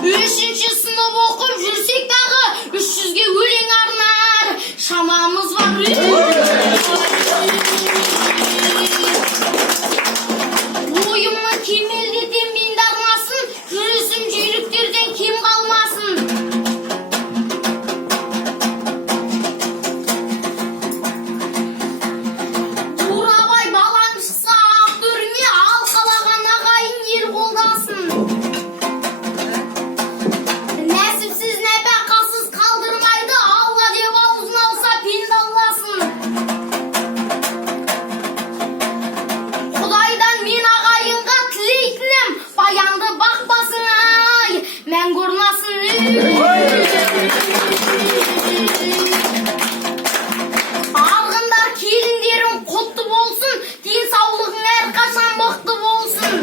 3-ші сынып оқып жүрсек дағы 300-ге өлең арнар шамамыз бар. Ойымны кемелдетем мен дармасын, күресім жүйріктерден кем қалмасын. Турабай балам шықса ақ төріне, алқалаған ағайын ел қолдасын. Нәсіпсіз нәпақасыз қалдырмайды, Алла деп аузын алса пенде алласын. Құдайдан мен ағайынға тілейтінім, баянды бақпасын ай, мәңгі орнасын. Арғындар келіндерің құтты болсын, денсаулығың әрқашан мықты болсын.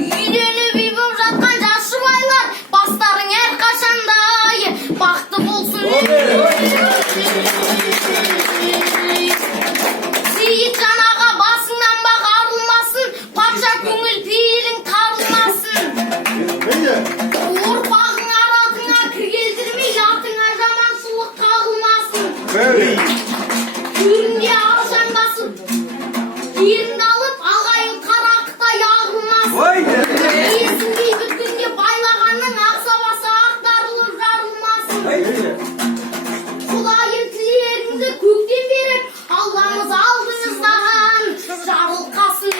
Үйленіп үй боп жатқан жас жұбайлар, бастарың әрқашандай бақытты болсын. Сейітжан аға басыңнан бақ арылмасын, патша көңіл пейілің тарылмасын. Ұрпағың аратыңа кір келтірмей, атыңа жаманшылық қағылмасын. Төрінде алшаң басып, ерінді алып, ағайын қарақытай ағылмасын. Есіңдей бүткенде байлағанның ақсабасы ақтарылып жарылмасын. Құдайым тілеріңді көктен беріп, Алламыз алдыңыздаған жарылқасын.